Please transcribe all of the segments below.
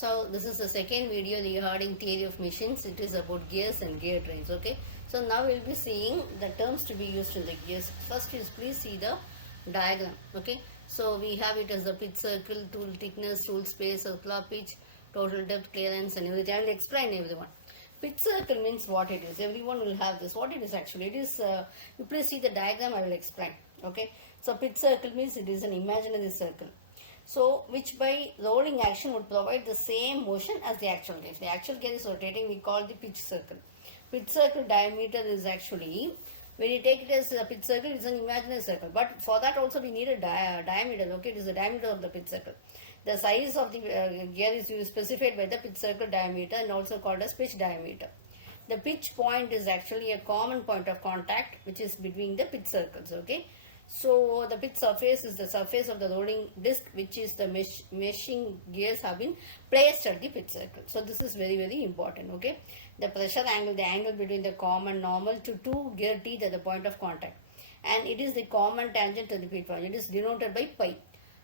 So this is the second video regarding theory of machines. It is about gears and gear trains. Okay. So now we'll be seeing the terms to be used in the gears. First is please see the diagram. Okay. So we have it as the pitch circle, tool thickness, tool space, circular pitch, total depth, clearance, and everything. I will explain everyone. Pitch circle means what it is. Everyone will have this. What it is actually? It is. You please see the diagram. I will explain. Okay. So pitch circle means it is an imaginary circle. So, which by rolling action would provide the same motion as the actual gear. If the actual gear is rotating, we call the pitch circle. Pitch circle diameter is actually, when you take it as a pitch circle, it's an imaginary circle. But for that also we need a diameter. Okay, it is the diameter of the pitch circle. The size of the gear is specified by the pitch circle diameter and also called as pitch diameter. The pitch point is actually a common point of contact which is between the pitch circles. Okay. So the pitch surface is the surface of the rolling disc, which is the meshing gears have been placed at the pitch circle. So this is very important. Okay, the pressure angle, the angle between the common normal to two gear teeth at the point of contact, and it is the common tangent to the pitch point. It is denoted by pi.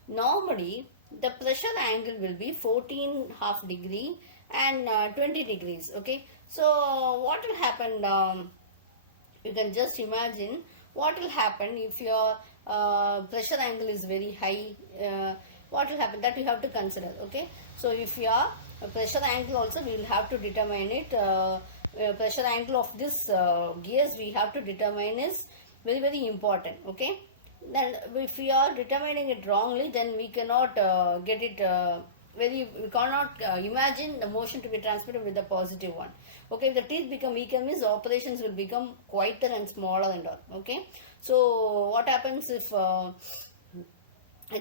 Normally the pressure angle will be 14.5 degree and 20 degrees. Okay, so what will happen? You can just imagine what will happen if your pressure angle is very high. What will happen, that you have to consider. Okay, so if your pressure angle also, we will have to determine it. Pressure angle of this gears we have to determine is very important. Okay, then if we are determining it wrongly, then we cannot get it we cannot imagine the motion to be transmitted with the positive one. Okay, if the teeth become weaker means operations will become quieter and smaller and all. Okay, so what happens if and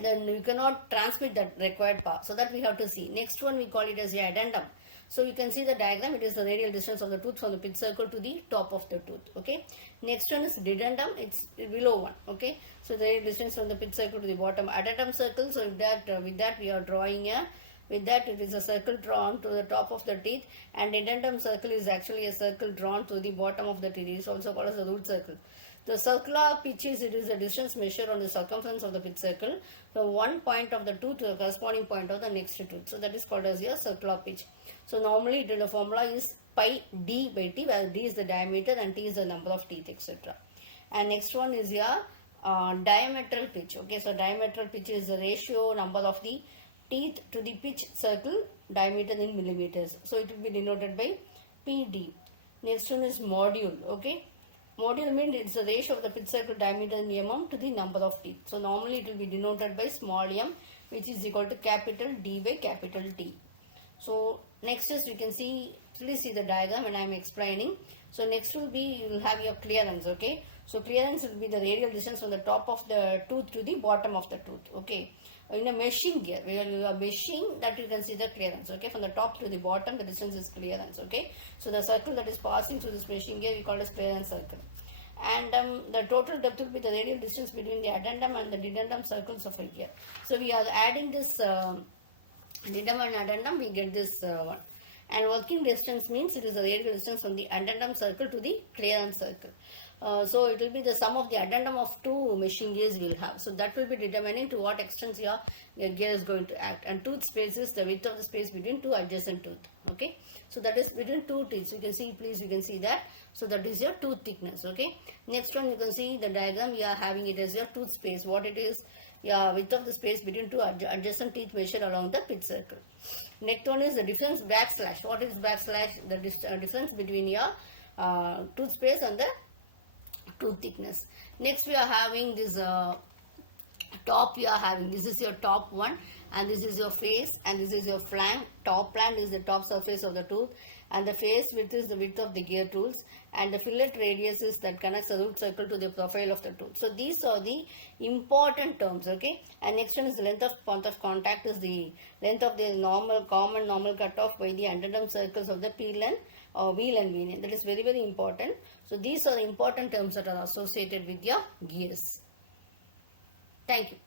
then you cannot transmit that required power, so that we have to see. Next one we call it as the addendum. So you can see the diagram. It is the radial distance of the tooth from the pitch circle to the top of the tooth. Okay, next one is dedendum. It's below one. Okay, so the radial distance from the pitch circle to the bottom. Addendum circle. So if that with that we are drawing a, with that it is a circle drawn to the top of the teeth, and dedendum circle is actually a circle drawn to the bottom of the teeth. It is also called as a root circle. The circular pitch is, it is a distance measured on the circumference of the pitch circle from one point of the tooth to the corresponding point of the next tooth. So that is called as your circular pitch. So normally the formula is pi d by t, where d is the diameter and t is the number of teeth, etc. And next one is your diametral pitch. Okay, so diametral pitch is the ratio number of the teeth to the pitch circle diameter in millimeters. So it will be denoted by PD. Next one is module. Okay, module means it's the ratio of the pitch circle diameter in mm to the number of teeth. So normally it will be denoted by small m, which is equal to capital D by capital T. So next is, we can see, please see the diagram and I am explaining. So next will be, you will have your clearance. Okay, so clearance will be the radial distance from the top of the tooth to the bottom of the tooth. Okay, in a meshing gear, where you are meshing, that you can see the clearance. Okay, from the top to the bottom the distance is clearance. Okay, so the circle that is passing through this meshing gear we call as clearance circle. And the total depth will be the radial distance between the addendum and the dedendum circles of a gear. So we are adding this dedendum and addendum, we get this one. And working distance means it is the radial distance from the addendum circle to the clearance circle. So it will be the sum of the addendum of two meshing gears we will have. So that will be determining to what extent your gear is going to act. And tooth space is the width of the space between two adjacent tooth. Okay, so that is between two teeth. You can see, please, you can see that. So that is your tooth thickness. Okay, next one you can see the diagram. We are having it as your tooth space. What it is, width of the space between two adjacent teeth measured along the pitch circle. Next one is the difference backslash. What is backslash? The difference between your tooth space and the tooth thickness. Next we are having this top. We are having, this is your top one, and this is your face, and this is your flank. Top flank is the top surface of the tooth, and the face width is the width of the gear tools, and the fillet radius is that connects the root circle to the profile of the tooth. So these are the important terms. Okay, and next one is the length of point of contact, is the length of the common normal cutoff by the addendum circles of the wheel and vein. That is very important. So these are the important terms that are associated with your gears. Thank you.